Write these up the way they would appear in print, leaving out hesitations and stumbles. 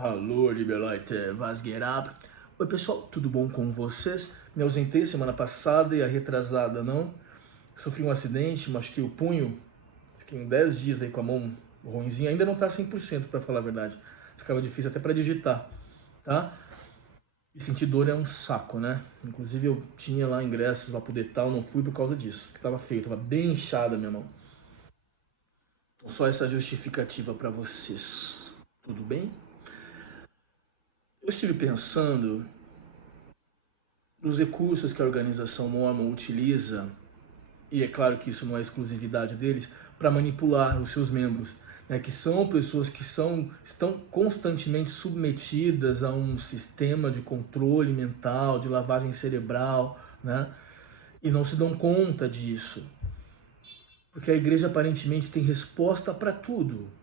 Alô, liebe Leute, was geht ab? Oi pessoal, tudo bom com vocês? Me ausentei semana passada e a retrasada não. Sofri um acidente, machuquei o punho, fiquei uns 10 dias aí com a mão ruinzinha, ainda não tá 100% para falar a verdade. Ficava difícil até para digitar, tá? E sentir dor é um saco, né? Inclusive eu tinha lá ingressos lá pro Detal, não fui por causa disso, que tava feio, tava bem inchada a minha mão. Então, só essa justificativa para vocês, tudo bem? Eu estive pensando nos recursos que a organização Mormon utiliza, e é claro que isso não é exclusividade deles, para manipular os seus membros, né, que são pessoas que estão constantemente submetidas a um sistema de controle mental, de lavagem cerebral, né, e não se dão conta disso. Porque a igreja aparentemente tem resposta para tudo.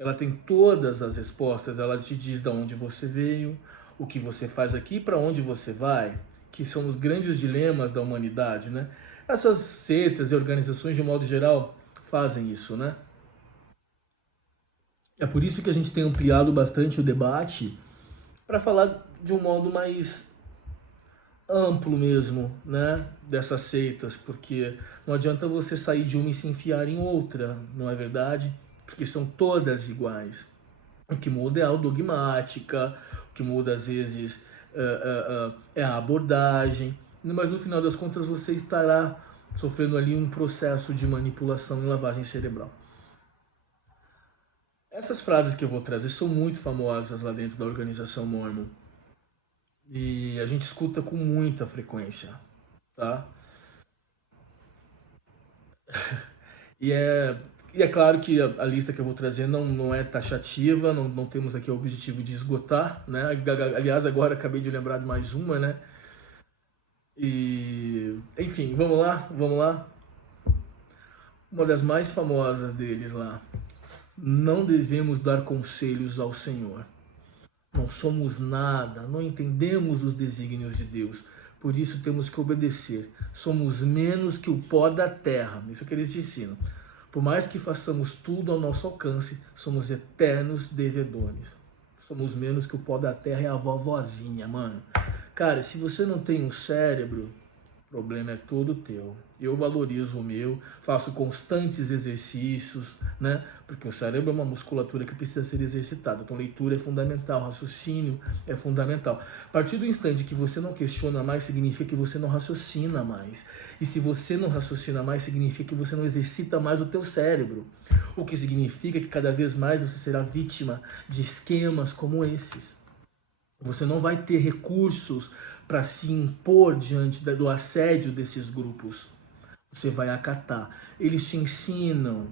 Ela tem todas as respostas, ela te diz de onde você veio, o que você faz aqui e para onde você vai, que são os grandes dilemas da humanidade, né? Essas seitas e organizações, de um modo geral, fazem isso, né? É por isso que a gente tem ampliado bastante o debate para falar de um modo mais amplo mesmo, né? Dessas seitas, porque não adianta você sair de uma e se enfiar em outra, não é verdade? Porque são todas iguais. O que muda é a dogmática, o que muda às vezes é a abordagem, mas no final das contas você estará sofrendo ali um processo de manipulação e lavagem cerebral. Essas frases que eu vou trazer são muito famosas lá dentro da organização Mormon e a gente escuta com muita frequência, tá? E é claro que a lista que eu vou trazer não é taxativa, não temos aqui o objetivo de esgotar, né? Aliás, agora acabei de lembrar de mais uma, né? E, enfim, vamos lá, vamos lá. Uma das mais famosas deles lá. Não devemos dar conselhos ao Senhor. Não somos nada, não entendemos os desígnios de Deus. Por isso temos que obedecer. Somos menos que o pó da terra. Isso é o que eles te ensinam. Por mais que façamos tudo ao nosso alcance, somos eternos devedores. Somos menos que o pó da terra e a vovozinha, mano. Cara, se você não tem um cérebro, o problema é todo teu. Eu valorizo o meu, faço constantes exercícios, né? Porque o cérebro é uma musculatura que precisa ser exercitada. Então, leitura é fundamental, raciocínio é fundamental. A partir do instante que você não questiona mais, significa que você não raciocina mais. E se você não raciocina mais, significa que você não exercita mais o teu cérebro. O que significa que cada vez mais você será vítima de esquemas como esses. Você não vai ter recursos para se impor diante do assédio desses grupos. Você vai acatar. Eles te ensinam,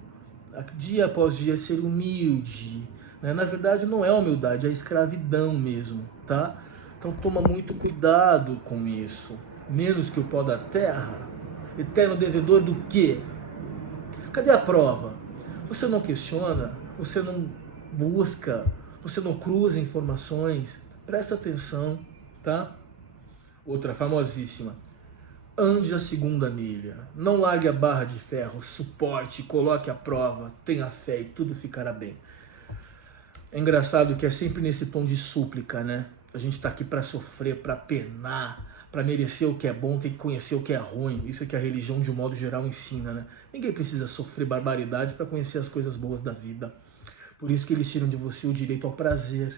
dia após dia, a ser humilde. Né? Na verdade, não é humildade, é escravidão mesmo, tá? Então toma muito cuidado com isso. Menos que o pó da terra. Eterno devedor do quê? Cadê a prova? Você não questiona, você não busca, você não cruza informações. Presta atenção, tá? Outra famosíssima. Ande a segunda milha. Não largue a barra de ferro. Suporte, coloque a prova. Tenha fé e tudo ficará bem. É engraçado que é sempre nesse tom de súplica, né? A gente tá aqui para sofrer, para penar, para merecer o que é bom, tem que conhecer o que é ruim. Isso é que a religião, de um modo geral, ensina, né? Ninguém precisa sofrer barbaridade para conhecer as coisas boas da vida. Por isso que eles tiram de você o direito ao prazer.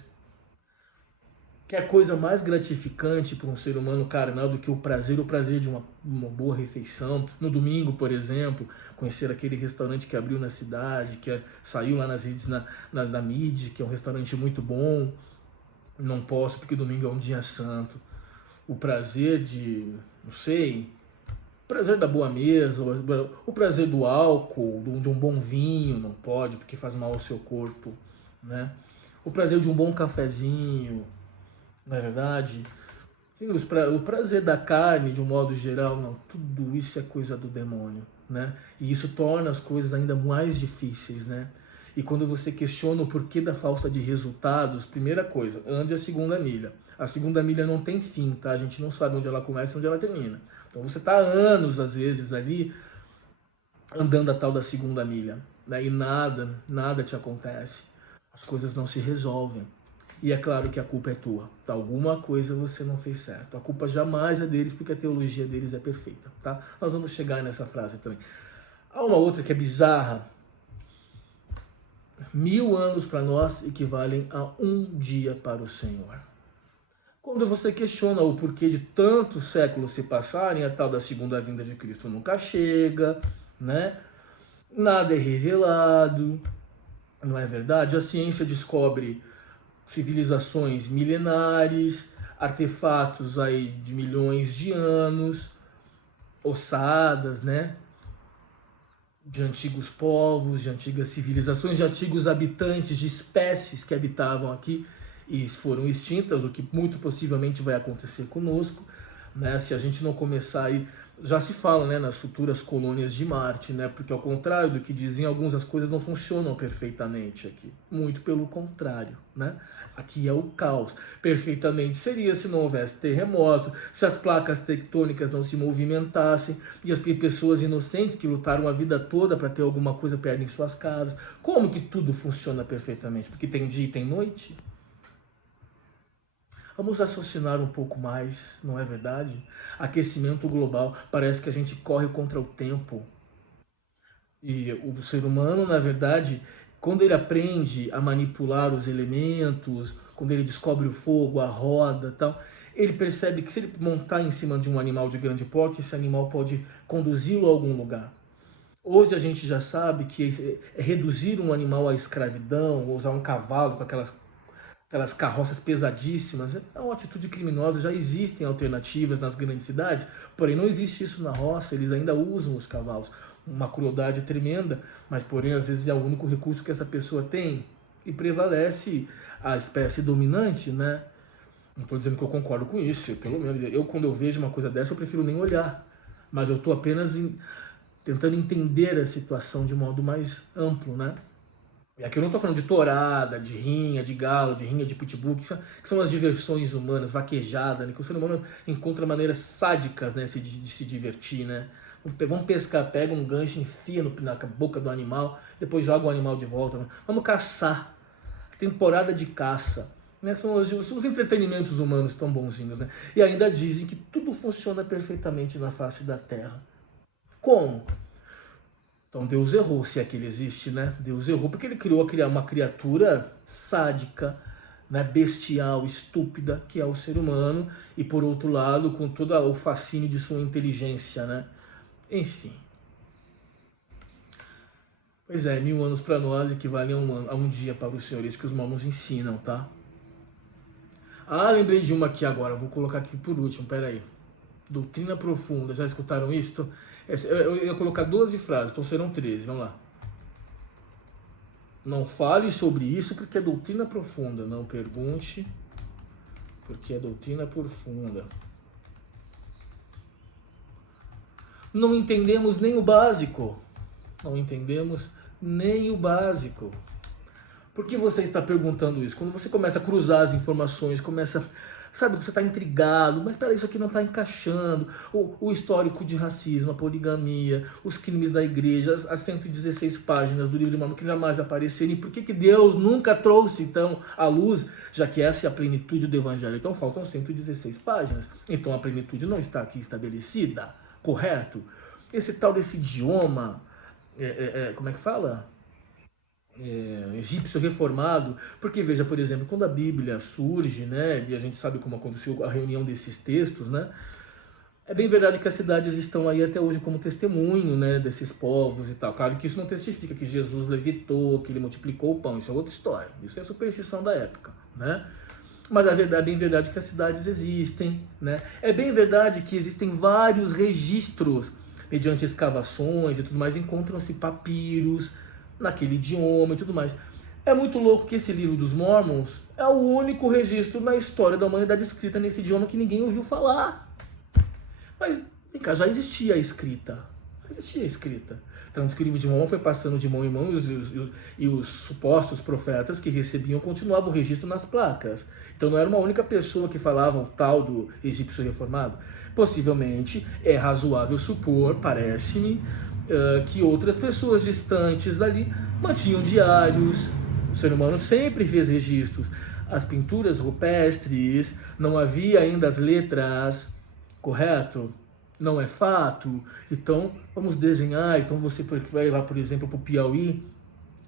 Que é a coisa mais gratificante para um ser humano carnal do que o prazer de uma boa refeição. No domingo, por exemplo, conhecer aquele restaurante que abriu na cidade, saiu lá nas redes, na mídia, que é um restaurante muito bom. Não posso porque domingo é um dia santo. O prazer de, não sei, o prazer da boa mesa, o prazer do álcool, de um bom vinho, não pode porque faz mal ao seu corpo, né? O prazer de um bom cafezinho, não é verdade? Sim, o prazer da carne, de um modo geral, não, tudo isso é coisa do demônio, né? E isso torna as coisas ainda mais difíceis, né? E quando você questiona o porquê da falta de resultados, primeira coisa, ande a segunda milha. A segunda milha não tem fim, tá? A gente não sabe onde ela começa e onde ela termina. Então você está há anos, às vezes, ali, andando a tal da segunda milha, né? E nada te acontece. As coisas não se resolvem. E é claro que a culpa é tua, tá? Alguma coisa você não fez certo. A culpa jamais é deles, porque a teologia deles é perfeita, tá? Nós vamos chegar nessa frase também. Há uma outra que é bizarra. 1000 anos para nós equivalem a um dia para o Senhor. Quando você questiona o porquê de tantos séculos se passarem, a tal da segunda vinda de Cristo nunca chega, né? Nada é revelado, não é verdade? A ciência descobre civilizações milenares, artefatos aí de milhões de anos, ossadas, né? De antigos povos, de antigas civilizações, de antigos habitantes, de espécies que habitavam aqui e foram extintas, o que muito possivelmente vai acontecer conosco, né? Se a gente não começar aí, já se fala, né, nas futuras colônias de Marte, né? Porque ao contrário do que dizem alguns, as coisas não funcionam perfeitamente aqui. Muito pelo contrário, né? Aqui é o caos. Perfeitamente seria se não houvesse terremoto, se as placas tectônicas não se movimentassem e as pessoas inocentes que lutaram a vida toda para ter alguma coisa perdem suas casas. Como que tudo funciona perfeitamente? Porque tem dia e tem noite? Vamos raciocinar um pouco mais, não é verdade? Aquecimento global, parece que a gente corre contra o tempo. E o ser humano, na verdade, quando ele aprende a manipular os elementos, quando ele descobre o fogo, a roda, tal, ele percebe que se ele montar em cima de um animal de grande porte, esse animal pode conduzi-lo a algum lugar. Hoje a gente já sabe que reduzir um animal à escravidão, ou usar um cavalo com aquelas carroças pesadíssimas, é uma atitude criminosa. Já existem alternativas nas grandes cidades, porém não existe isso na roça, eles ainda usam os cavalos. Uma crueldade tremenda, mas porém às vezes é o único recurso que essa pessoa tem e prevalece a espécie dominante, né? Não estou dizendo que eu concordo com isso, pelo menos quando eu vejo uma coisa dessa eu prefiro nem olhar, mas eu estou apenas tentando entender a situação de modo mais amplo, né? E aqui eu não estou falando de tourada, de rinha, de galo, de rinha de pitbull, que são as diversões humanas, vaquejada, né? Que o ser humano encontra maneiras sádicas, né, de se divertir, né? Vamos pescar, pega um gancho, enfia na boca do animal, depois joga o animal de volta. Né? Vamos caçar. Temporada de caça. Né? São os entretenimentos humanos tão bonzinhos. Né? E ainda dizem que tudo funciona perfeitamente na face da Terra. Como? Então Deus errou, se é que ele existe, né? Deus errou porque ele criou uma criatura sádica, né, bestial, estúpida, que é o ser humano, e por outro lado, com todo o fascínio de sua inteligência, né? Enfim. Pois é, 1000 anos para nós equivalem a um dia para os senhores, que os mormons ensinam, tá? Ah, lembrei de uma aqui agora, vou colocar aqui por último, peraí. Doutrina profunda, já escutaram isso? Eu ia colocar 12 frases, então serão 13, vamos lá. Não fale sobre isso porque é doutrina profunda, não pergunte porque é doutrina profunda. Não entendemos nem o básico. Não entendemos nem o básico. Por que você está perguntando isso? Quando você começa a cruzar as informações, sabe, você está intrigado, mas peraí, isso aqui não está encaixando. O histórico de racismo, a poligamia, os crimes da igreja, as 116 páginas do livro de Mormon que jamais apareceram. E por que Deus nunca trouxe, então, à luz, já que essa é a plenitude do evangelho? Então faltam 116 páginas. Então a plenitude não está aqui estabelecida, correto? Esse tal desse idioma, como é que fala? Egípcio reformado, porque veja, por exemplo, quando a Bíblia surge, né, e a gente sabe como aconteceu a reunião desses textos, né, é bem verdade que as cidades estão aí até hoje como testemunho, né, desses povos e tal. Claro que isso não testifica que Jesus levitou, que ele multiplicou o pão, isso é outra história, isso é superstição da época, né? Mas é bem verdade que as cidades existem, né? É bem verdade que existem vários registros, mediante escavações e tudo mais, encontram-se papiros naquele idioma e tudo mais. É muito louco que esse livro dos Mormons é o único registro na história da humanidade escrita nesse idioma que ninguém ouviu falar. Mas, vem cá, já existia a escrita. Já existia a escrita. Tanto que o livro de Mormon foi passando de mão em mão e os supostos profetas que recebiam continuavam o registro nas placas. Então não era uma única pessoa que falava o tal do egípcio reformado. Possivelmente é razoável supor, parece-me, que outras pessoas distantes ali mantinham diários. O ser humano sempre fez registros. as pinturas rupestres, não havia ainda as letras, correto? Não é fato. Então, vamos desenhar. Então, você vai lá, por exemplo, para o Piauí,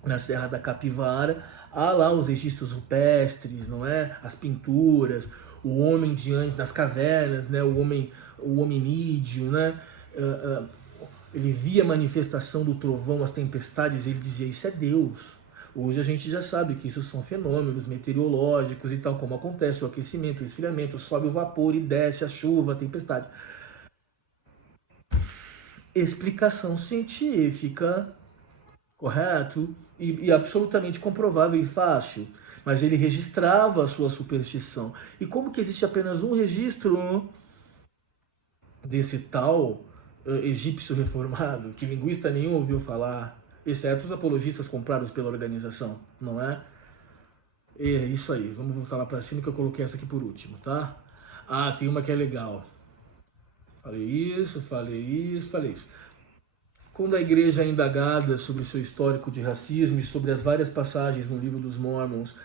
na Serra da Capivara, há lá os registros rupestres, não é? As pinturas, o homem diante das cavernas, né? O hominídeo, né? Ele via a manifestação do trovão, as tempestades, ele dizia, isso é Deus. Hoje a gente já sabe que isso são fenômenos meteorológicos e tal, como acontece o aquecimento, o esfriamento, sobe o vapor e desce a chuva, a tempestade. Explicação científica, correto? E absolutamente comprovável e fácil. Mas ele registrava a sua superstição. E como que existe apenas um registro desse tal egípcio reformado, que linguista nenhum ouviu falar, exceto os apologistas comprados pela organização, não é? É isso aí, vamos voltar lá para cima que eu coloquei essa aqui por último, tá? Ah, tem uma que é legal. Falei isso. Quando a igreja é indagada sobre seu histórico de racismo e sobre as várias passagens no livro dos Mormons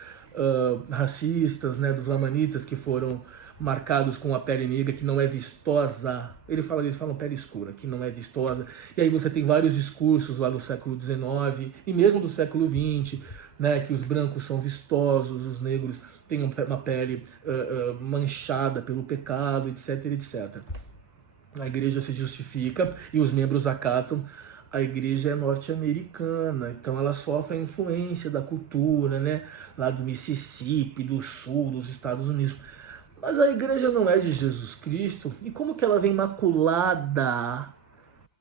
racistas, né, dos lamanitas que foram marcados com a pele negra, que não é vistosa, eles falam pele escura, que não é vistosa, e aí você tem vários discursos lá do século XIX e mesmo do século XX, né, que os brancos são vistosos, os negros têm uma pele manchada pelo pecado, etc, etc. A igreja se justifica e os membros acatam. A igreja é norte-americana, então ela sofre a influência da cultura, né? Lá do Mississippi, do sul, dos Estados Unidos. Mas a igreja não é de Jesus Cristo. E como que ela vem maculada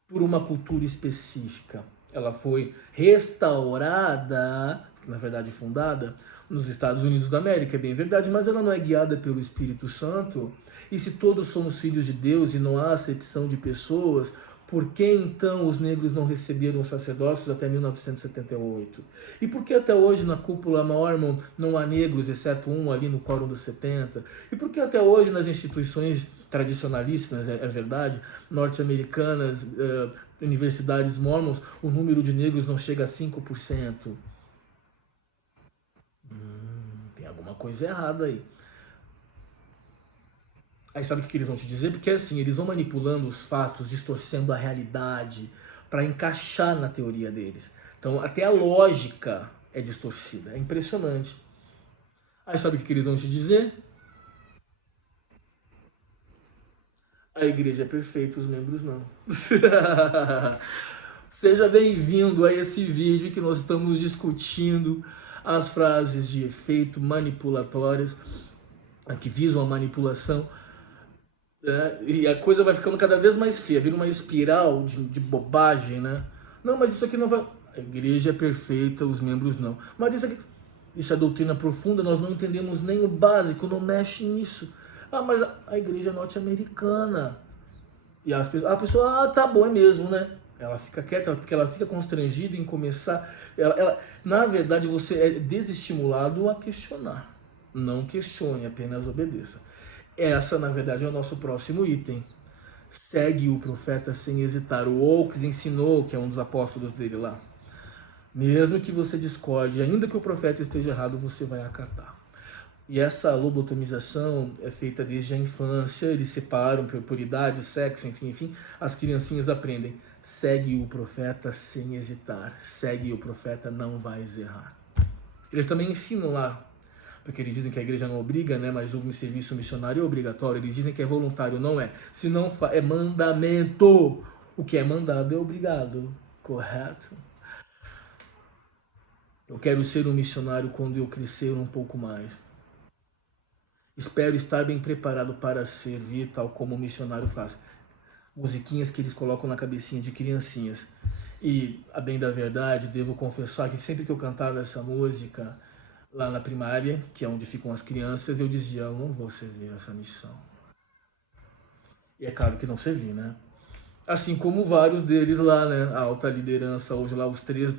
por uma cultura específica? Ela foi restaurada, na verdade fundada, nos Estados Unidos da América, é bem verdade, mas ela não é guiada pelo Espírito Santo. E se todos somos filhos de Deus e não há acepção de pessoas, por que então os negros não receberam sacerdócios até 1978? E por que até hoje na cúpula Mormon não há negros, exceto um ali no Quórum dos 70? E por que até hoje nas instituições tradicionalíssimas, é verdade, norte-americanas, universidades mormons, o número de negros não chega a 5%? Tem alguma coisa errada aí. Aí sabe o que eles vão te dizer? Porque assim, eles vão manipulando os fatos, distorcendo a realidade para encaixar na teoria deles. Então até a lógica é distorcida, é impressionante. Aí sabe o que eles vão te dizer? A igreja é perfeita, os membros não. Seja bem-vindo a esse vídeo que nós estamos discutindo as frases de efeito manipulatórias que visam a manipulação. E a coisa vai ficando cada vez mais feia, vira uma espiral de bobagem, né? Não, mas isso aqui não vai... A igreja é perfeita, os membros não. Mas isso aqui... Isso é doutrina profunda, nós não entendemos nem o básico, não mexe nisso. Ah, mas a igreja é norte-americana. E a pessoa, tá bom, é mesmo, né? Ela fica quieta, porque ela fica constrangida em começar... na verdade, você é desestimulado a questionar. Não questione, apenas obedeça. Essa, na verdade, é o nosso próximo item. Segue o profeta sem hesitar. O Oaks ensinou, que é um dos apóstolos dele lá. Mesmo que você discorde, ainda que o profeta esteja errado, você vai acatar. E essa lobotomização é feita desde a infância, eles separam por idade, sexo, enfim, as criancinhas aprendem. Segue o profeta sem hesitar. Segue o profeta, não vais errar. Eles também ensinam lá, porque eles dizem que a igreja não obriga, né? Mas o serviço missionário é obrigatório. Eles dizem que é voluntário, não é. Se não é mandamento. O que é mandado é obrigado, correto? Eu quero ser um missionário quando eu crescer um pouco mais. Espero estar bem preparado para servir tal como o missionário faz. Musiquinhas que eles colocam na cabecinha de criancinhas. E, a bem da verdade, devo confessar que sempre que eu cantava essa música lá na primária, que é onde ficam as crianças, eu dizia, eu não vou servir essa missão. E é claro que não servi, né? Assim como vários deles lá, né? A alta liderança, hoje lá, os três,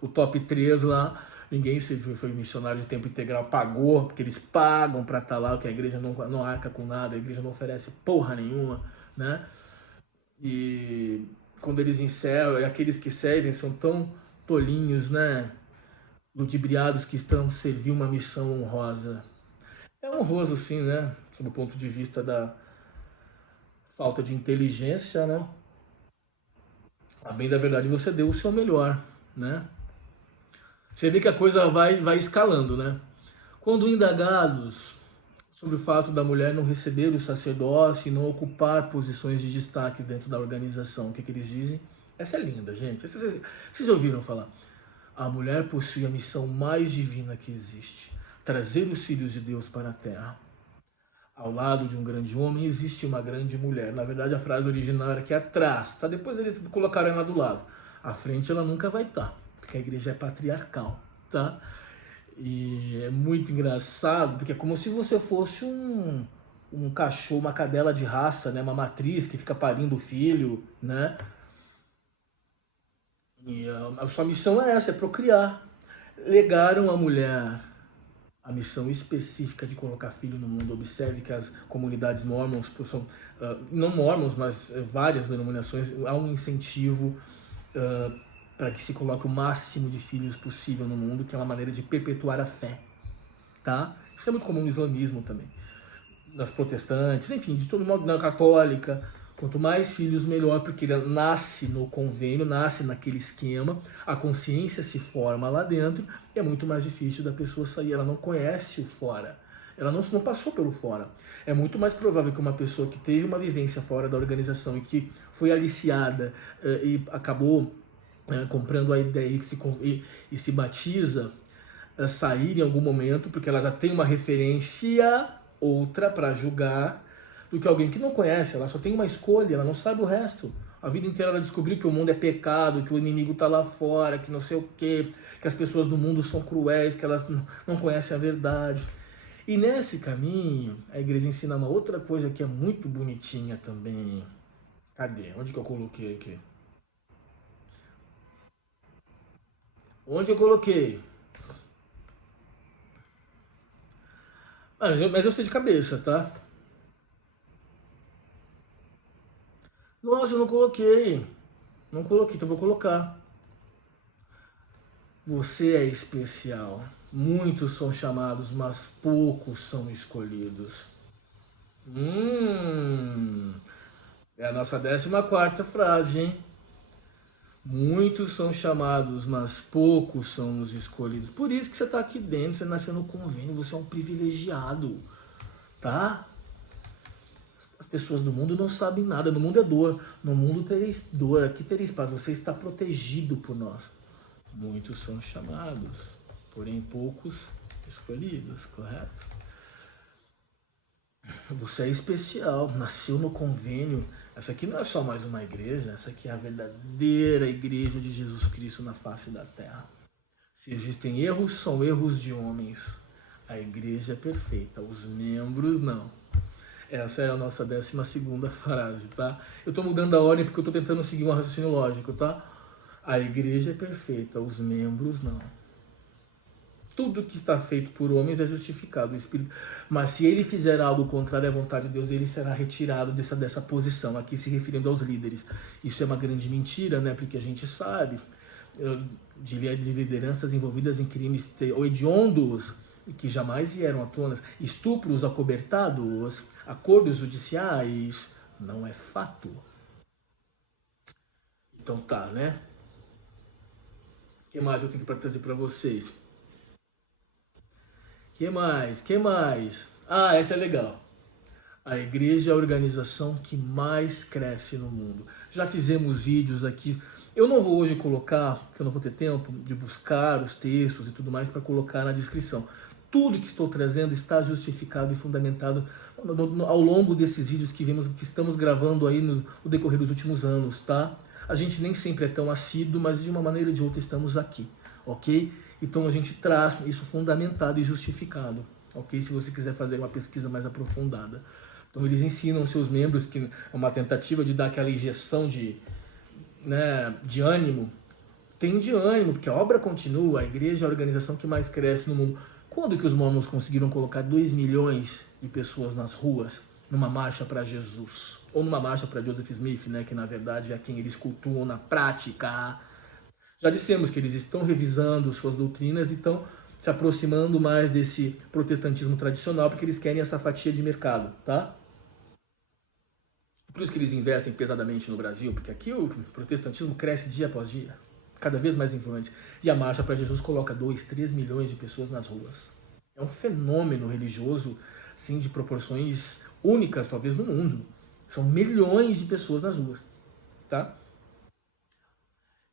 o top 3 lá, ninguém serviu, foi missionário de tempo integral, pagou, porque eles pagam para estar lá, que a igreja não arca com nada, a igreja não oferece porra nenhuma, né? E quando eles encerram, aqueles que servem são tão tolinhos, né? ludibriados que estão servir uma missão honrosa. É honroso sim, né? Sob o ponto de vista da falta de inteligência, né? A bem da verdade você deu o seu melhor, né? Você vê que a coisa vai escalando, né? Quando indagados sobre o fato da mulher não receber o sacerdócio e não ocupar posições de destaque dentro da organização, o que eles dizem? Essa é linda, gente. Vocês ouviram falar? A mulher possui a missão mais divina que existe: trazer os filhos de Deus para a terra. Ao lado de um grande homem existe uma grande mulher. Na verdade, a frase original era que atrás, tá? Depois eles colocaram ela do lado. À frente ela nunca vai estar, porque a igreja é patriarcal, tá? E é muito engraçado, porque é como se você fosse um cachorro, uma cadela de raça, né? Uma matriz que fica parindo o filho, né? E a sua missão é essa, é procriar. Legaram à mulher a missão específica de colocar filho no mundo. Observe que as comunidades mormons, são, não mormons, mas várias denominações, há um incentivo para que se coloque o máximo de filhos possível no mundo, que é uma maneira de perpetuar a fé, tá? Isso é muito comum no islamismo também, nas protestantes, enfim, de todo modo, na católica. Quanto mais filhos, melhor, porque ele nasce no convênio, nasce naquele esquema, a consciência se forma lá dentro, e é muito mais difícil da pessoa sair. Ela não conhece o fora, ela não passou pelo fora. É muito mais provável que uma pessoa que teve uma vivência fora da organização e que foi aliciada e acabou comprando a ideia e se batiza, sair em algum momento, porque ela já tem uma referência outra para julgar, do que alguém que não conhece. Ela só tem uma escolha, ela não sabe o resto. A vida inteira ela descobriu que o mundo é pecado, que o inimigo está lá fora, que não sei o quê, que as pessoas do mundo são cruéis, que elas não conhecem a verdade. E nesse caminho, a igreja ensina uma outra coisa que é muito bonitinha também. Cadê? Onde que eu coloquei aqui? Onde eu coloquei? Mas eu sei de cabeça, tá? Nossa, eu não coloquei. Não coloquei, então eu vou colocar. Você é especial. Muitos são chamados, mas poucos são escolhidos. É a nossa 14ª frase, hein? Muitos são chamados, mas poucos são os escolhidos. Por isso que você está aqui dentro, você nasceu no convênio, você é um privilegiado, tá? As pessoas do mundo não sabem nada, no mundo é dor, no mundo tereis dor, aqui tereis paz, você está protegido por nós. Muitos são chamados, porém poucos escolhidos, correto? Você é especial, nasceu no convênio. Essa aqui não é só mais uma igreja, essa aqui é a verdadeira igreja de Jesus Cristo na face da terra. Se existem erros, são erros de homens. A igreja é perfeita, os membros não. Essa é a nossa 12ª frase, tá? Eu tô mudando a ordem porque eu tô tentando seguir um raciocínio lógico, tá? A igreja é perfeita, os membros não. Tudo que está feito por homens é justificado, o Espírito. Mas se ele fizer algo contrário à vontade de Deus, ele será retirado dessa posição, aqui se referindo aos líderes. Isso é uma grande mentira, né? Porque a gente sabe de lideranças envolvidas em crimes hediondos, que jamais vieram à tona, estupros acobertados, acordos judiciais, não é fato. Então tá, né? O que mais eu tenho para trazer para vocês? Que mais? Que mais? Ah, essa é legal. A igreja é a organização que mais cresce no mundo. Já fizemos vídeos aqui. Eu não vou hoje colocar, porque eu não vou ter tempo de buscar os textos e tudo mais para colocar na descrição. Tudo que estou trazendo está justificado e fundamentado ao longo desses vídeos que estamos gravando aí no decorrer dos últimos anos, tá? A gente nem sempre é tão assíduo, mas de uma maneira ou de outra estamos aqui, ok? Então a gente traz isso fundamentado e justificado, ok? Se você quiser fazer uma pesquisa mais aprofundada. Então eles ensinam seus membros, que é uma tentativa de dar aquela injeção de ânimo. Tem de ânimo, porque a obra continua, a igreja é a organização que mais cresce no mundo. Quando que os mormons conseguiram colocar 2 milhões de pessoas nas ruas numa marcha para Jesus? Ou numa marcha para Joseph Smith, né, que na verdade é quem eles cultuam na prática. Já dissemos que eles estão revisando suas doutrinas e estão se aproximando mais desse protestantismo tradicional, porque eles querem essa fatia de mercado, tá? Por isso que eles investem pesadamente no Brasil, porque aqui o protestantismo cresce dia após dia, cada vez mais influente. E a Marcha para Jesus coloca 2, 3 milhões de pessoas nas ruas. É um fenômeno religioso, assim, de proporções únicas, talvez, no mundo. São milhões de pessoas nas ruas, tá?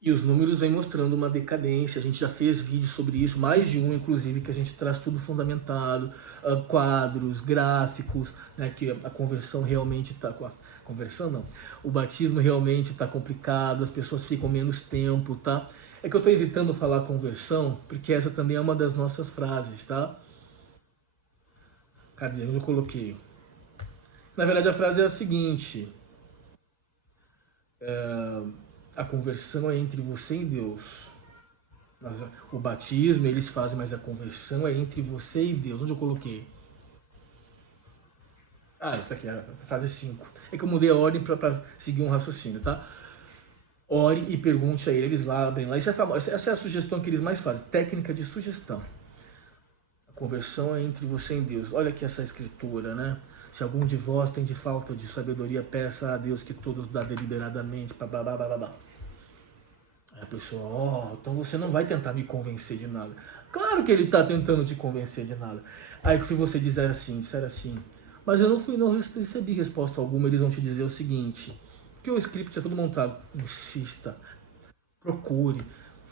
E os números vêm mostrando uma decadência. A gente já fez vídeos sobre isso, mais de um, inclusive, que a gente traz tudo fundamentado, quadros, gráficos, né, que a conversão realmente está... Conversão não. O batismo realmente está complicado, as pessoas ficam menos tempo, tá? É que eu estou evitando falar conversão, porque essa também é uma das nossas frases, tá? Cadê? Onde eu coloquei? Na verdade, a frase é a seguinte... A conversão é entre você e Deus. O batismo eles fazem, mas a conversão é entre você e Deus. Onde eu coloquei? Ah, tá aqui, a frase 5. É que eu mudei a ordem para seguir um raciocínio, tá? Ore e pergunte a ele, eles lá abrem lá. Isso é famoso, essa é a sugestão que eles mais fazem, técnica de sugestão. A conversão é entre você e Deus. Olha aqui essa escritura, né? Se algum de vós tem de falta de sabedoria, peça a Deus que todos dá deliberadamente, blá, blá, blá, blá. Aí a pessoa, então você não vai tentar me convencer de nada. Claro que ele está tentando te convencer de nada. Aí se você disser assim, mas eu não recebi resposta alguma, eles vão te dizer o seguinte, que o script é tudo montado. Insista, procure.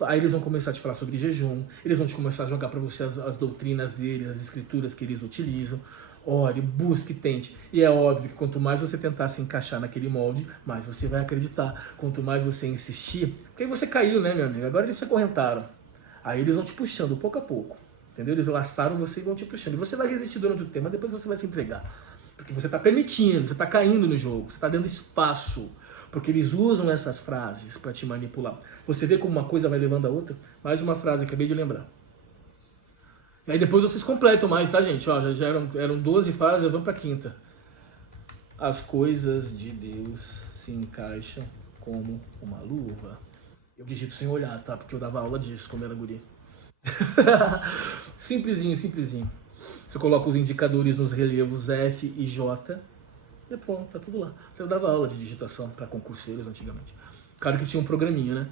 Aí eles vão começar a te falar sobre jejum, eles vão te começar a jogar para você as doutrinas deles, as escrituras que eles utilizam. Ore, busque, tente. E é óbvio que quanto mais você tentar se encaixar naquele molde, mais você vai acreditar. Quanto mais você insistir, porque aí você caiu, né, meu amigo? Agora eles se acorrentaram. Aí eles vão te puxando pouco a pouco. Entendeu? Eles laçaram você e vão te puxando. E você vai resistir durante o tempo, mas depois você vai se entregar. Porque você está permitindo, você está caindo no jogo, você está dando espaço. Porque eles usam essas frases para te manipular. Você vê como uma coisa vai levando a outra? Mais uma frase, acabei de lembrar. E aí depois vocês completam mais, tá, gente? Ó, já eram 12 frases, vamos para a quinta. As coisas de Deus se encaixam como uma luva. Eu digito sem olhar, tá? Porque eu dava aula disso quando era guri. Simplesinho, simplesinho. Você coloca os indicadores nos relevos F e J e pronto, tá tudo lá. Eu dava aula de digitação para concurseiros antigamente. Claro que tinha um programinha, né?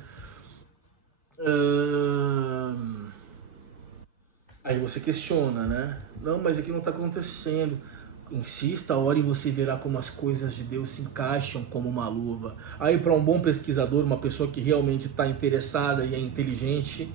Aí você questiona, né? Não, mas aqui não está acontecendo. Insista, ore e você verá como as coisas de Deus se encaixam como uma luva. Aí para um bom pesquisador, uma pessoa que realmente está interessada e é inteligente,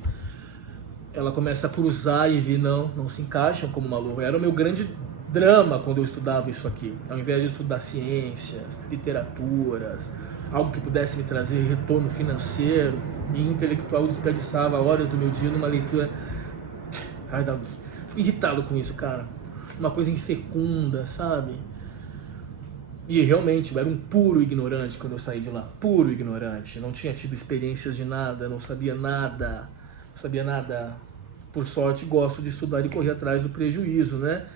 ela começa a cruzar e ver, não se encaixam como uma luva. Era o meu grande drama quando eu estudava isso aqui. Ao invés de estudar ciências, literaturas, algo que pudesse me trazer retorno financeiro e intelectual, eu desperdiçava horas do meu dia numa leitura... Ai, fico irritado com isso, cara. Uma coisa infecunda, sabe? E realmente, eu era um puro ignorante quando eu saí de lá. Puro ignorante. Não tinha tido experiências de nada, não sabia nada. Não sabia nada. Por sorte, gosto de estudar e correr atrás do prejuízo, né?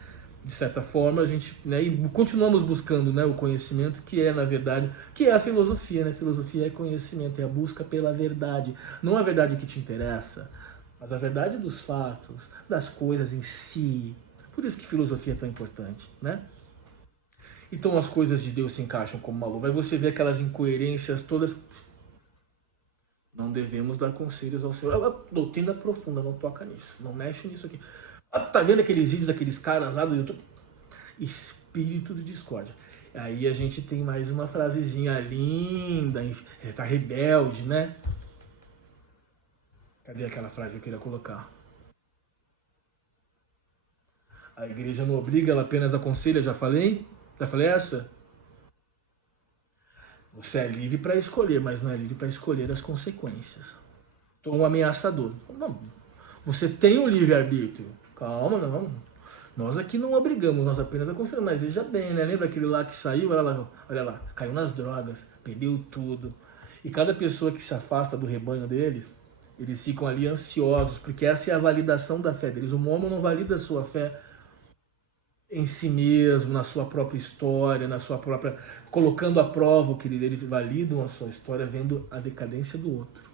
De certa forma, a gente... né? E continuamos buscando, né, o conhecimento, que é, na verdade, que é a filosofia, né? Filosofia é conhecimento, é a busca pela verdade. Não a verdade que te interessa, mas a verdade dos fatos, das coisas em si. Por isso que filosofia é tão importante, né? Então as coisas de Deus se encaixam como uma luva. Aí você vê aquelas incoerências todas. Não devemos dar conselhos ao Senhor. A doutrina profunda, não toca nisso. Não mexe nisso aqui. Tá vendo aqueles vídeos daqueles caras lá do YouTube? Espírito de discórdia. Aí a gente tem mais uma frasezinha linda, tá rebelde, né? Cadê aquela frase que eu queria colocar? A igreja não obriga, ela apenas aconselha, já falei? Já falei essa? Você é livre para escolher, mas não é livre para escolher as consequências. Estou um ameaçador. Não, você tem o livre-arbítrio. Calma, não. Nós aqui não obrigamos, nós apenas aconselhamos. Mas veja bem, né? Lembra aquele lá que saiu? Olha lá, caiu nas drogas, perdeu tudo. E cada pessoa que se afasta do rebanho deles, eles ficam ali ansiosos, porque essa é a validação da fé deles. O mormon não valida a sua fé em si mesmo, na sua própria história, na sua própria... colocando à prova o que eles validam a sua história, vendo a decadência do outro.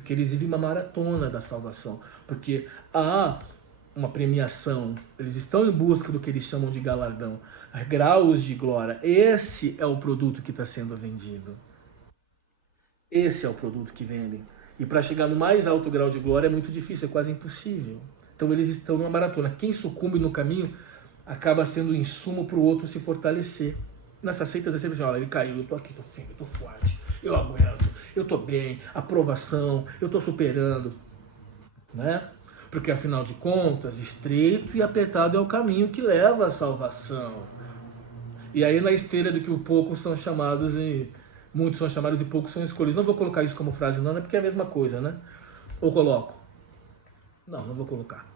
Porque eles vivem uma maratona da salvação. Porque há uma premiação, eles estão em busca do que eles chamam de galardão, graus de glória. Esse é o produto que está sendo vendido. Esse é o produto que vendem. E para chegar no mais alto grau de glória é muito difícil, é quase impossível. Então eles estão numa maratona. Quem sucumbe no caminho acaba sendo insumo para o outro se fortalecer. Nessas seitas é sempre assim, olha, ele caiu, eu tô aqui, tô firme, tô forte, eu aguento, eu tô bem, aprovação, eu tô superando, né? Porque afinal de contas, estreito e apertado é o caminho que leva à salvação. E aí na esteira de que poucos são chamados e muitos são chamados e poucos são escolhidos. Não vou colocar isso como frase não, né? Porque é a mesma coisa, né? Ou coloco? Não, não vou colocar.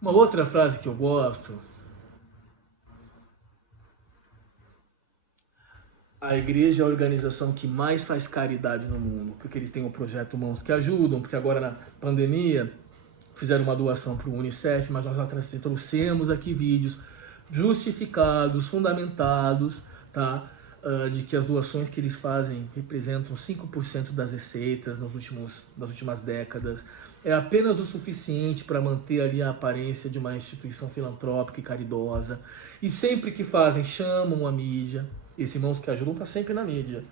Uma outra frase que eu gosto: a igreja é a organização que mais faz caridade no mundo, porque eles têm o projeto Mãos que Ajudam, porque agora na pandemia fizeram uma doação para o Unicef, mas nós trouxemos aqui vídeos justificados, fundamentados, tá? De que as doações que eles fazem representam 5% das receitas nas últimas décadas. É apenas o suficiente para manter ali a aparência de uma instituição filantrópica e caridosa. E sempre que fazem, chamam a mídia. Esses Irmãos que Ajudam está sempre na mídia.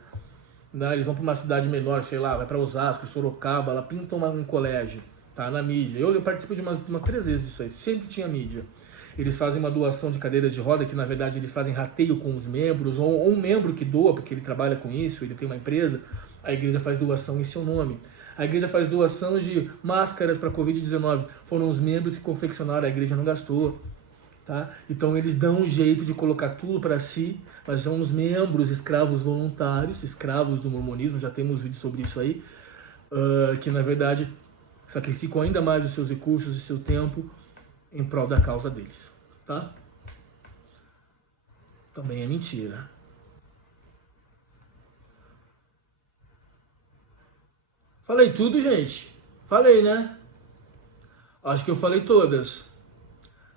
Né? Eles vão para uma cidade menor, sei lá, vai para Osasco, Sorocaba, lá pintam um colégio. Tá na mídia. Eu participo de umas 3 vezes disso aí. Sempre tinha mídia. Eles fazem uma doação de cadeiras de roda, que na verdade eles fazem rateio com os membros, ou um membro que doa, porque ele trabalha com isso, ele tem uma empresa, a igreja faz doação em seu nome. A igreja faz doação de máscaras para Covid-19. Foram os membros que confeccionaram, a igreja não gastou. Tá? Então eles dão um jeito de colocar tudo para si, mas são os membros, escravos voluntários, escravos do mormonismo, já temos vídeo sobre isso aí, que na verdade sacrificam ainda mais os seus recursos e seu tempo em prol da causa deles, tá? Também é mentira. Falei tudo, gente. Falei, né? Acho que eu falei todas.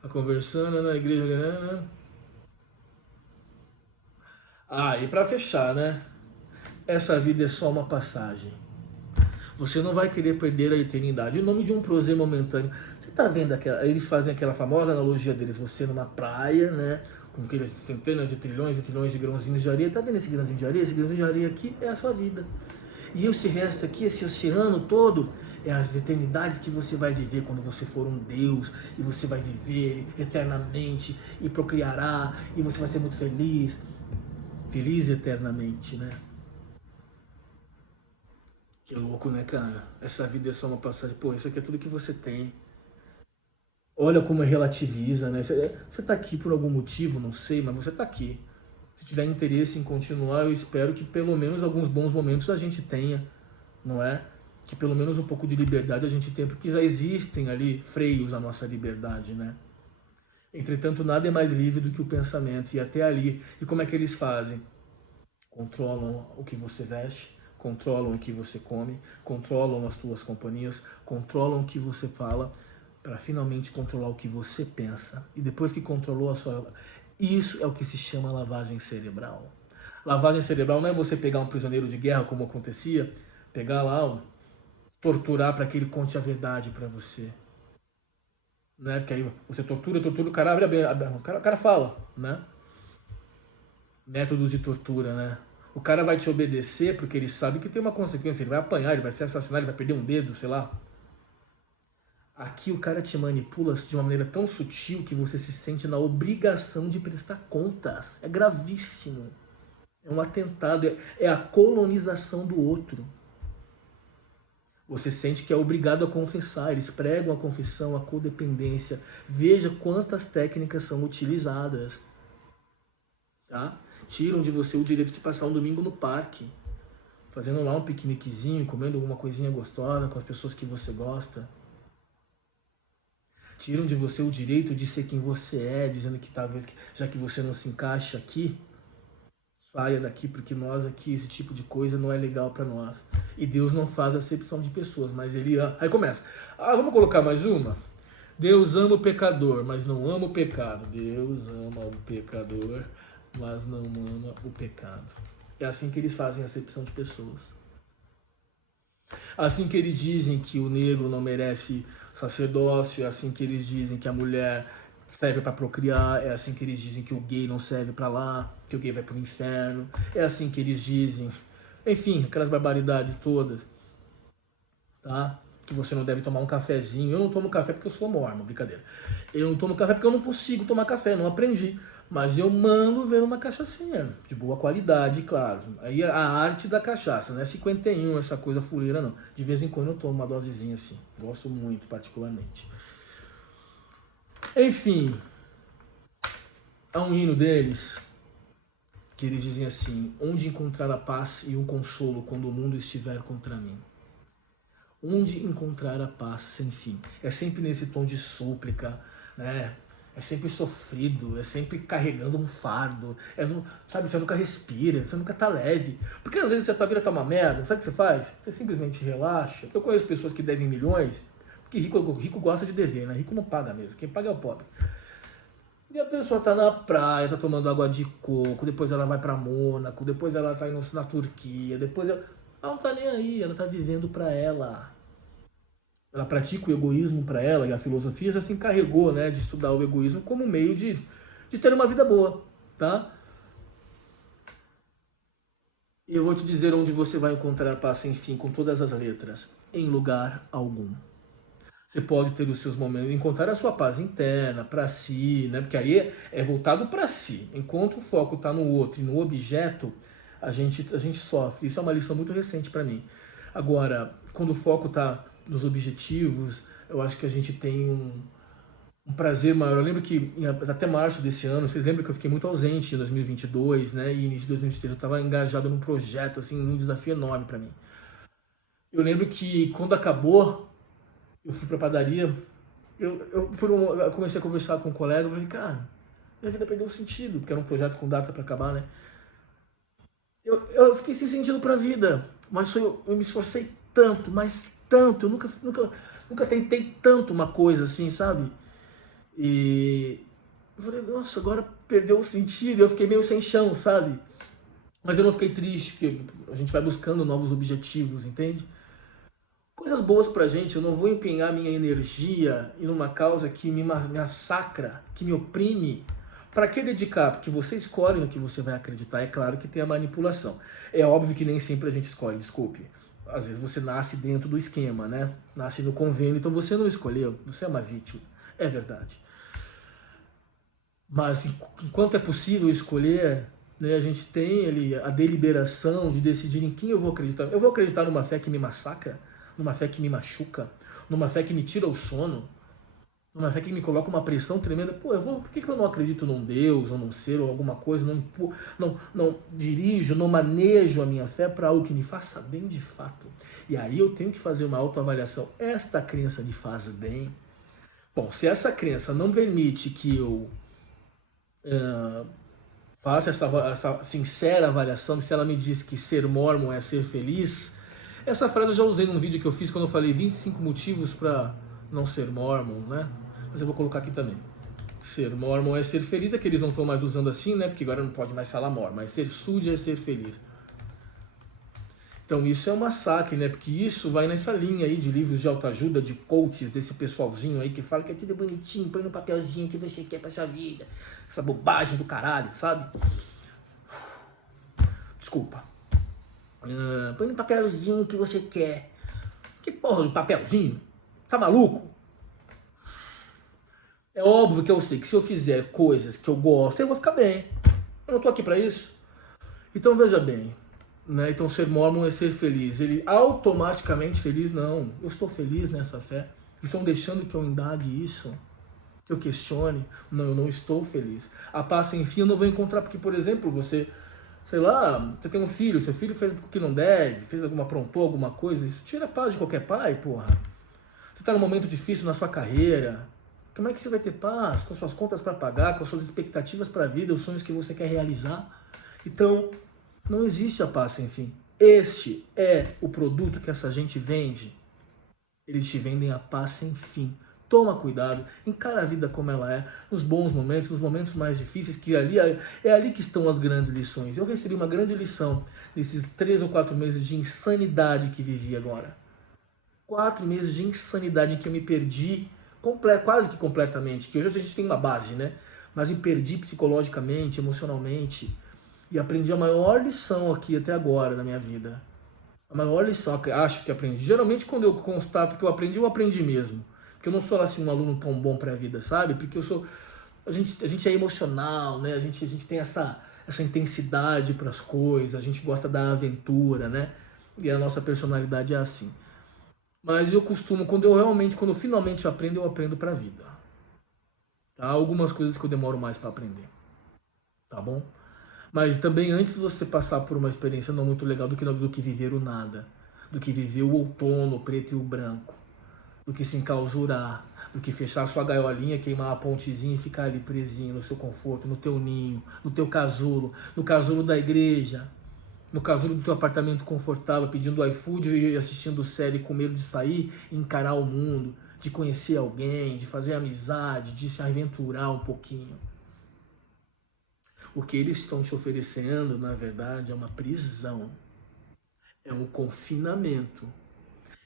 A conversando na igreja, né? E pra fechar, né? Essa vida é só uma passagem. Você não vai querer perder a eternidade em nome de um prazer momentâneo. Você tá vendo eles fazem aquela famosa analogia deles, você numa praia, né? Com aqueles centenas de trilhões e trilhões de grãozinhos de areia. Tá vendo esse grãozinho de areia? Esse grãozinho de areia aqui é a sua vida. E esse resto aqui, esse oceano todo, é as eternidades que você vai viver quando você for um Deus. E você vai viver eternamente e procriará. E você vai ser muito feliz. Feliz eternamente, né? Que louco, né, cara? Essa vida é só uma passagem. Pô, isso aqui é tudo que você tem. Olha como relativiza, né? Você tá aqui por algum motivo, não sei, mas você tá aqui. Se tiver interesse em continuar, eu espero que pelo menos alguns bons momentos a gente tenha, não é? Que pelo menos um pouco de liberdade a gente tenha, porque já existem ali freios à nossa liberdade, né? Entretanto, nada é mais livre do que o pensamento, e até ali. E como é que eles fazem? Controlam o que você veste, controlam o que você come, controlam as suas companhias, controlam o que você fala, para finalmente controlar o que você pensa. E depois que controlou a sua... Isso é o que se chama lavagem cerebral. Lavagem cerebral não é você pegar um prisioneiro de guerra, como acontecia, pegar lá, torturar para que ele conte a verdade para você. Né? Porque aí você tortura, o cara abre o cara fala, né? Métodos de tortura, né? O cara vai te obedecer porque ele sabe que tem uma consequência, ele vai apanhar, ele vai ser assassinado, ele vai perder um dedo, sei lá. Aqui o cara te manipula de uma maneira tão sutil que você se sente na obrigação de prestar contas. É gravíssimo. É um atentado, é a colonização do outro. Você sente que é obrigado a confessar, eles pregam a confissão, a codependência. Veja quantas técnicas são utilizadas. Tá? Tiram de você o direito de passar um domingo no parque, fazendo lá um piqueniquezinho, comendo alguma coisinha gostosa com as pessoas que você gosta. Tiram de você o direito de ser quem você é, dizendo que talvez, já que você não se encaixa aqui, saia daqui, porque nós aqui, esse tipo de coisa não é legal para nós. E Deus não faz acepção de pessoas, mas Ele ama. Aí começa. Vamos colocar mais uma? Deus ama o pecador, mas não ama o pecado. Deus ama o pecador, mas não ama o pecado. É assim que eles fazem acepção de pessoas. Assim que eles dizem que o negro não merece sacerdócio, é assim que eles dizem que a mulher serve para procriar, é assim que eles dizem que o gay não serve para lá, que o gay vai para o inferno, é assim que eles dizem, enfim, aquelas barbaridades todas, tá? Que você não deve tomar um cafezinho. Eu não tomo café porque eu sou mormon, brincadeira. Eu não tomo café porque eu não consigo tomar café, não aprendi. Mas eu mando ver uma cachaçinha, de boa qualidade, claro. Aí a arte da cachaça, não é 51 essa coisa fuleira, não. De vez em quando eu tomo uma dosezinha assim. Gosto muito, particularmente. Enfim, há um hino deles que eles dizem assim: onde encontrar a paz e o consolo quando o mundo estiver contra mim? Onde encontrar a paz sem fim? É sempre nesse tom de súplica, né? É sempre sofrido, é sempre carregando um fardo. Sabe, você nunca respira, você nunca tá leve. Porque às vezes a tua vida tá uma merda, sabe o que você faz? Você simplesmente relaxa. Eu conheço pessoas que devem milhões, porque rico gosta de dever, né? Rico não paga mesmo, quem paga é o pobre. E a pessoa tá na praia, tá tomando água de coco, depois ela vai pra Mônaco, depois ela tá indo na Turquia, depois ela não tá nem aí, ela tá vivendo pra ela. Ela pratica o egoísmo para ela, e a filosofia já se encarregou, né, de estudar o egoísmo como meio de ter uma vida boa, tá? E eu vou te dizer onde você vai encontrar a paz sem fim, com todas as letras: em lugar algum. Você pode ter os seus momentos, encontrar a sua paz interna, para si, né? Porque aí é voltado para si. Enquanto o foco está no outro e no objeto, a gente sofre. Isso é uma lição muito recente para mim. Agora, quando o foco está nos objetivos, eu acho que a gente tem um prazer maior. Eu lembro que até março desse ano, vocês lembram que eu fiquei muito ausente em 2022, né? E início de 2023 eu estava engajado num projeto, assim, num desafio enorme para mim. Eu lembro que quando acabou, eu fui pra padaria, eu comecei a conversar com um colega, eu falei, cara, minha vida perdeu sentido, porque era um projeto com data para acabar, né? Eu fiquei sem sentido pra vida, mas eu me esforcei tanto, mas tanto, eu nunca tentei tanto uma coisa assim, sabe? E eu falei, nossa, agora perdeu o sentido, eu fiquei meio sem chão, sabe? Mas eu não fiquei triste, porque a gente vai buscando novos objetivos, entende? Coisas boas pra gente, eu não vou empenhar minha energia em uma causa que me massacra, que me oprime. Para que dedicar? Porque você escolhe no que você vai acreditar. É claro que tem a manipulação. É óbvio que nem sempre a gente escolhe, desculpe. Às vezes você nasce dentro do esquema, né? Nasce no convênio, então você não escolheu, você é uma vítima. É verdade. Mas enquanto é possível escolher, né, a gente tem a deliberação de decidir em quem eu vou acreditar. Eu vou acreditar numa fé que me massacra? Numa fé que me machuca? Numa fé que me tira o sono? Numa fé que me coloca uma pressão tremenda? Pô, por que eu não acredito num Deus, ou num ser, ou alguma coisa? Não dirijo, não manejo a minha fé para algo que me faça bem de fato. E aí eu tenho que fazer uma autoavaliação. Esta crença me faz bem? Bom, se essa crença não permite que eu faça essa sincera avaliação, se ela me diz que ser mormon é ser feliz, essa frase eu já usei num vídeo que eu fiz quando eu falei 25 motivos para não ser mormon, né? Mas eu vou colocar aqui também. Ser mormon é ser feliz, é que eles não estão mais usando assim, né? Porque agora não pode mais falar mormon, mas ser sud é ser feliz. Então isso é um massacre, né? Porque isso vai nessa linha aí de livros de autoajuda, de coaches, desse pessoalzinho aí que fala que é tudo bonitinho, põe no papelzinho que você quer pra sua vida. Essa bobagem do caralho, sabe? Desculpa. Põe no papelzinho que você quer. Que porra de papelzinho? Tá maluco? É óbvio que eu sei que se eu fizer coisas que eu gosto, eu vou ficar bem. Eu não tô aqui pra isso. Então veja bem, né? Então ser mormon é ser feliz. Ele automaticamente feliz? Não. Eu estou feliz nessa fé. Estão deixando que eu indague isso? Que eu questione? Não, eu não estou feliz. A paz sem fim eu não vou encontrar porque, por exemplo, você, sei lá, você tem um filho, seu filho fez o que não deve, aprontou alguma coisa, isso tira a paz de qualquer pai, porra. Você está num momento difícil na sua carreira, como é que você vai ter paz com suas contas para pagar, com suas expectativas para a vida, os sonhos que você quer realizar? Então, não existe a paz sem fim. Este é o produto que essa gente vende. Eles te vendem a paz sem fim. Toma cuidado, encara a vida como ela é, nos bons momentos, nos momentos mais difíceis, que é ali que estão as grandes lições. Eu recebi uma grande lição nesses 3 ou 4 meses de insanidade que vivi agora. 4 meses de insanidade em que eu me perdi quase que completamente, que hoje a gente tem uma base, né? Mas me perdi psicologicamente, emocionalmente, e aprendi a maior lição aqui até agora na minha vida. A maior lição que acho que aprendi. Geralmente quando eu constato que eu aprendi mesmo. Porque eu não sou assim um aluno tão bom para a vida, sabe? Porque eu sou a gente é emocional, né? A gente tem essa intensidade para as coisas, a gente gosta da aventura, né? E a nossa personalidade é assim. Mas eu costumo, quando eu finalmente aprendo, eu aprendo para a vida. Tá? Algumas coisas que eu demoro mais para aprender, tá bom? Mas também antes de você passar por uma experiência não muito legal do que viver o nada, do que viver o outono, o preto e o branco, do que se enclausurar, do que fechar sua gaiolinha, queimar a pontezinha e ficar ali presinho no seu conforto, no teu ninho, no teu casulo, no casulo da igreja, no casulo do teu apartamento confortável, pedindo iFood e assistindo série com medo de sair e encarar o mundo, de conhecer alguém, de fazer amizade, de se aventurar um pouquinho. O que eles estão te oferecendo, na verdade, é uma prisão, é um confinamento.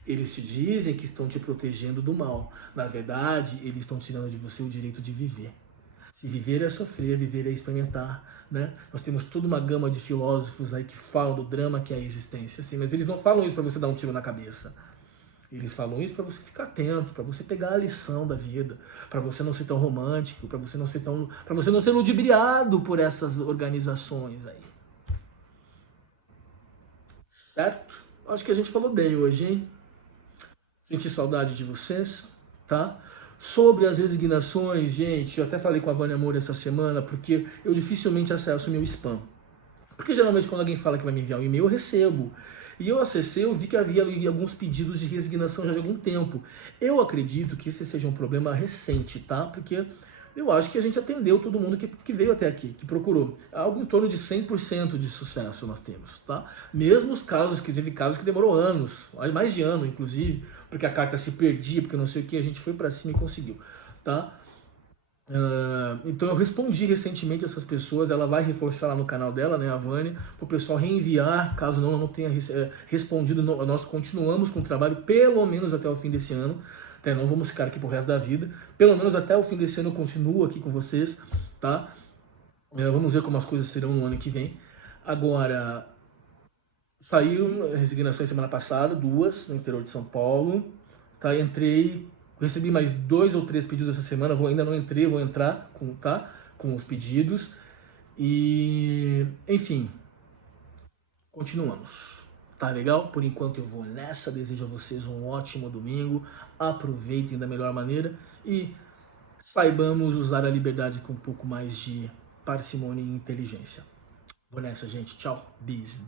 Eles te dizem que estão te protegendo do mal. Na verdade, eles estão tirando de você o direito de viver. Se viver é sofrer, viver é experimentar, né? Nós temos toda uma gama de filósofos aí que falam do drama que é a existência, assim, mas eles não falam isso para você dar um tiro na cabeça. Eles falam isso para você ficar atento, para você pegar a lição da vida, para você não ser tão romântico, para você não ser ludibriado por essas organizações aí. Certo? Acho que a gente falou bem hoje, hein? Senti saudade de vocês, tá? Sobre as resignações, gente, eu até falei com a Vânia Moura essa semana, porque eu dificilmente acesso o meu spam. Porque geralmente quando alguém fala que vai me enviar um e-mail, eu recebo. E eu acessei, eu vi que havia alguns pedidos de resignação já de algum tempo. Eu acredito que esse seja um problema recente, tá? Porque eu acho que a gente atendeu todo mundo que veio até aqui, que procurou. Algo em torno de 100% de sucesso nós temos, tá? Mesmo os casos, que teve casos que demorou anos, mais de ano, inclusive, porque a carta se perdia, porque não sei o que, a gente foi para cima e conseguiu, tá? Então eu respondi recentemente essas pessoas, ela vai reforçar lá no canal dela, né, a Vânia, para o pessoal reenviar, caso não tenha respondido, nós continuamos com o trabalho pelo menos até o fim desse ano, tá? Não vamos ficar aqui pro resto da vida, pelo menos até o fim desse ano eu continuo aqui com vocês, tá? Vamos ver como as coisas serão no ano que vem. Agora, saíram resignações semana passada, 2 no interior de São Paulo, tá? Recebi mais 2 ou 3 pedidos essa semana, ainda não entrei, vou entrar com os pedidos. E, enfim, continuamos. Tá legal? Por enquanto eu vou nessa, desejo a vocês um ótimo domingo, aproveitem da melhor maneira e saibamos usar a liberdade com um pouco mais de parcimônia e inteligência. Vou nessa, gente. Tchau. Bis.